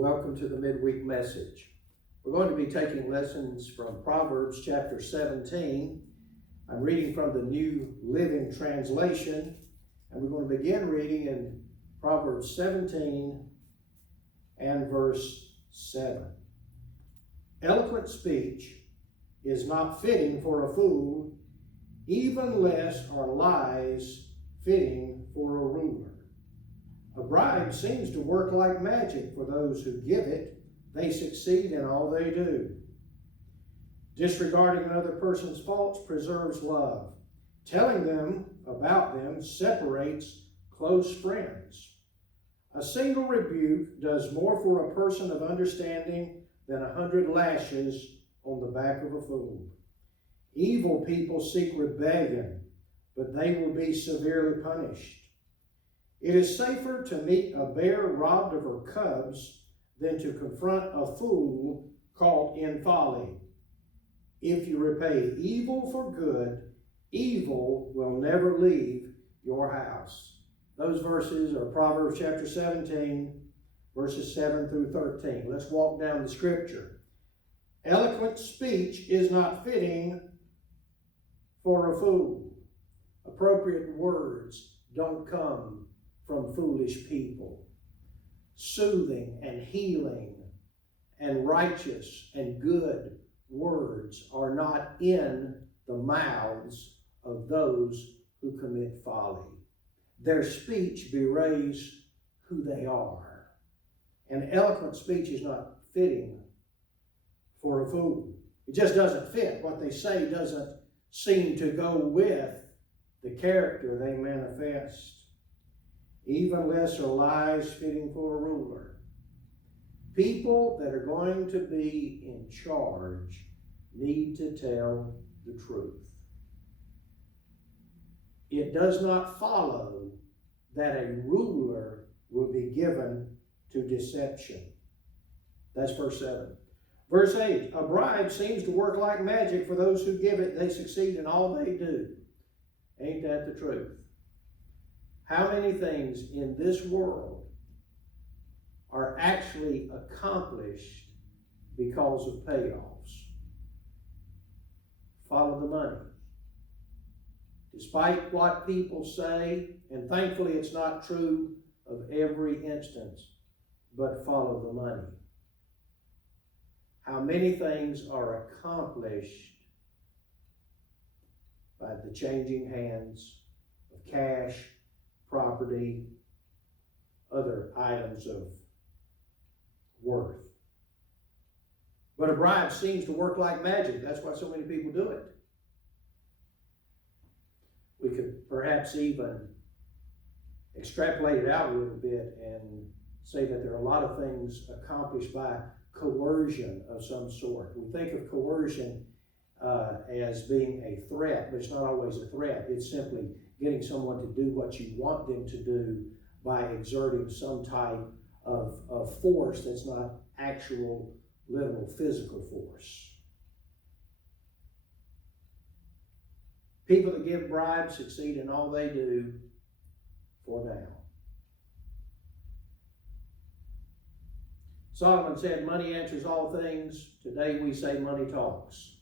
Welcome to the midweek message. We're going to be taking lessons from Proverbs chapter 17. I'm reading from the New Living Translation, and we're going to begin reading in Proverbs 17 and verse 7. Eloquent speech is not fitting for a fool, even less are lies fitting for a ruler. A bribe seems to work like magic for those who give it. They succeed in all they do. Disregarding another person's faults preserves love. Telling them about them separates close friends. A single rebuke does more for a person of understanding than 100 lashes on the back of a fool. Evil people seek rebellion, but they will be severely punished. It is safer to meet a bear robbed of her cubs than to confront a fool caught in folly. If you repay evil for good, evil will never leave your house. Those verses are Proverbs chapter 17, verses 7 through 13. Let's walk down the scripture. Eloquent speech is not fitting for a fool. Appropriate words don't come from foolish people. Soothing and healing and righteous and good words are not in the mouths of those who commit folly. Their speech betrays who they are. And eloquent speech is not fitting for a fool. It just doesn't fit. What they say doesn't seem to go with the character they manifest. Even less are lies fitting for a ruler. People that are going to be in charge need to tell the truth. It does not follow that a ruler will be given to deception. That's verse 7. Verse 8, a bribe seems to work like magic for those who give it. They succeed in all they do. Ain't that the truth? How many things in this world are actually accomplished because of payoffs? Follow the money. Despite what people say, and thankfully it's not true of every instance, but follow the money. How many things are accomplished by the changing hands of cash, property, other items of worth. But a bribe seems to work like magic. That's why so many people do it. We could perhaps even extrapolate it out a little bit and say that there are a lot of things accomplished by coercion of some sort. We think of coercion as being a threat, but it's not always a threat. It's simply getting someone to do what you want them to do by exerting some type of force that's not actual, literal, physical force. People that give bribes succeed in all they do for now. Solomon said, money answers all things. Today we say money talks.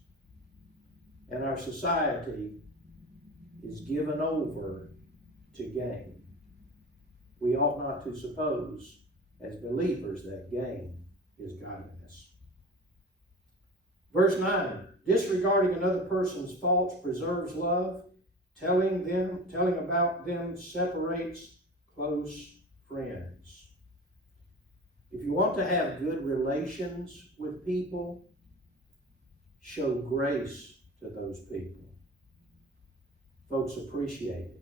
And our society is given over to gain. We ought not to suppose as believers that gain is godliness. Verse 9, disregarding another person's faults preserves love. Telling about them separates close friends. If you want to have good relations with people, show grace to those people. Folks appreciate it.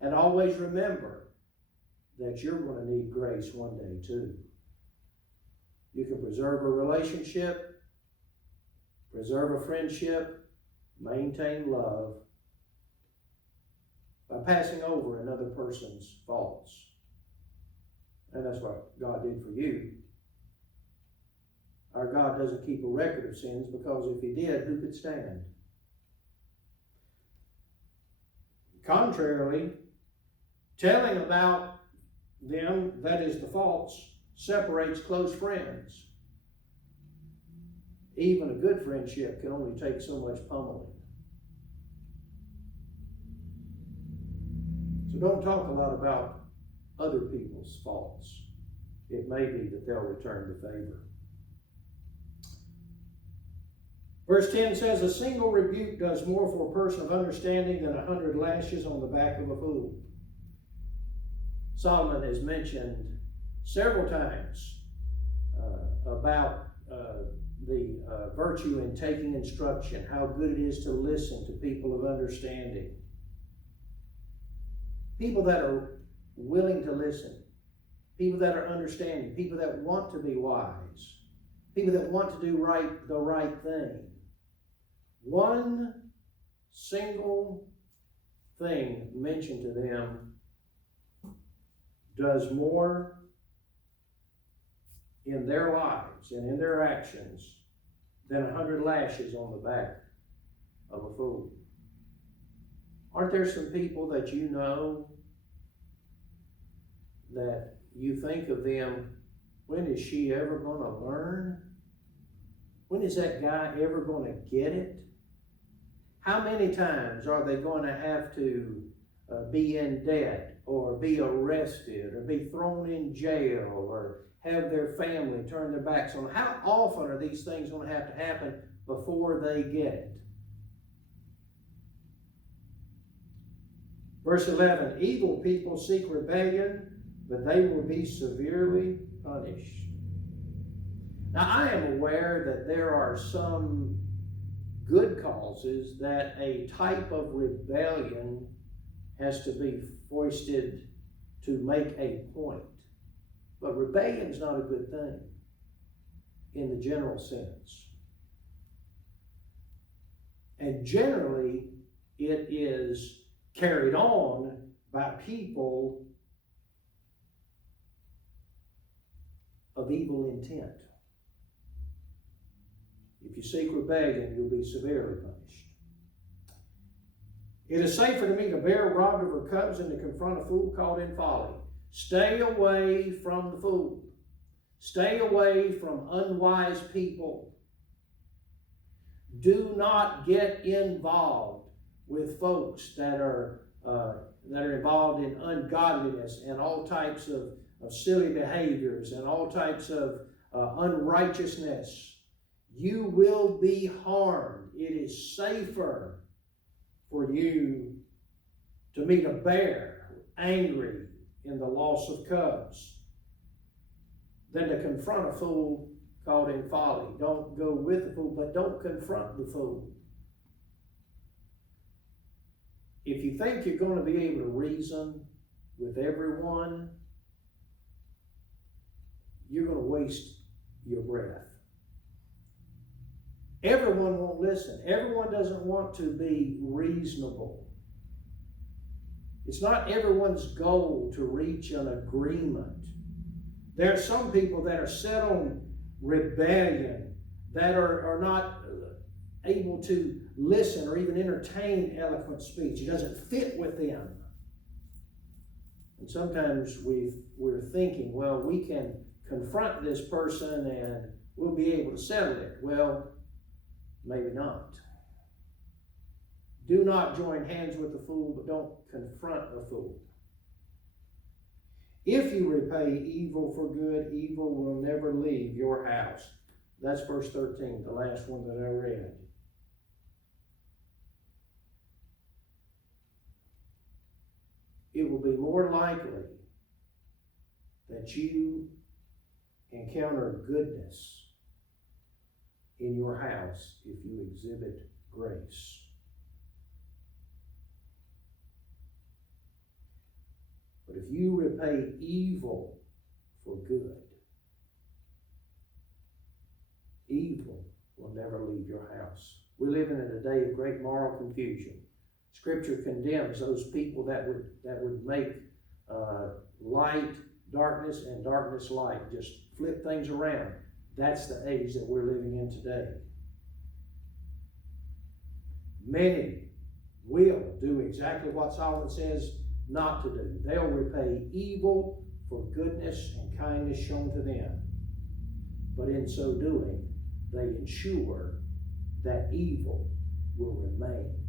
And always remember that you're going to need grace one day too. You can preserve a relationship, preserve a friendship, maintain love by passing over another person's faults. And that's what God did for you. Our God doesn't keep a record of sins, because if he did, who could stand? Contrarily, telling about them, that is the faults, separates close friends. Even a good friendship can only take so much pummeling. So don't talk a lot about other people's faults. It may be that they'll return the favor. Verse 10 says, a single rebuke does more for a person of understanding than 100 lashes on the back of a fool. Solomon has mentioned several times about the virtue in taking instruction, how good it is to listen to people of understanding. People that are willing to listen, people that are understanding, people that want to be wise, people that want to do the right thing. One single thing mentioned to them does more in their lives and in their actions than 100 lashes on the back of a fool. Aren't there some people that you know that you think of them, when is she ever going to learn? When is that guy ever going to get it? How many times are they going to have to be in debt or be arrested or be thrown in jail or have their family turn their backs on them? How often are these things going to have to happen before they get it? Verse 11, evil people seek rebellion, but they will be severely punished. Now, I am aware that there are some good causes that a type of rebellion has to be foisted to make a point. But rebellion is not a good thing in the general sense. And generally, it is carried on by people of evil intent. If you seek rebellion, you'll be severely punished. It is safer to meet a bear robbed of her cubs than to confront a fool caught in folly. Stay away from the fool. Stay away from unwise people. Do not get involved with folks that are involved in ungodliness and all types of silly behaviors and all types of unrighteousness. You will be harmed. It is safer for you to meet a bear angry in the loss of cubs than to confront a fool caught in folly. Don't go with the fool, but don't confront the fool. If you think you're going to be able to reason with everyone, you're going to waste your breath. Everyone won't listen. Everyone doesn't want to be reasonable. It's not everyone's goal to reach an agreement. There are some people that are set on rebellion, that are not able to listen or even entertain eloquent speech. It doesn't fit with them. And sometimes we're thinking, well, we can confront this person and we'll be able to settle it. Well, maybe not. Do not join hands with the fool, but don't confront the fool. If you repay evil for good, evil will never leave your house. That's verse 13, the last one that I read. It will be more likely that you encounter goodness in your house if you exhibit grace. But if you repay evil for good, evil will never leave your house. We live in a day of great moral confusion. Scripture condemns those people that would make light darkness and darkness light, just flip things around. That's the age that we're living in today. Many will do exactly what Solomon says not to do. They'll repay evil for goodness and kindness shown to them, but in so doing, they ensure that evil will remain.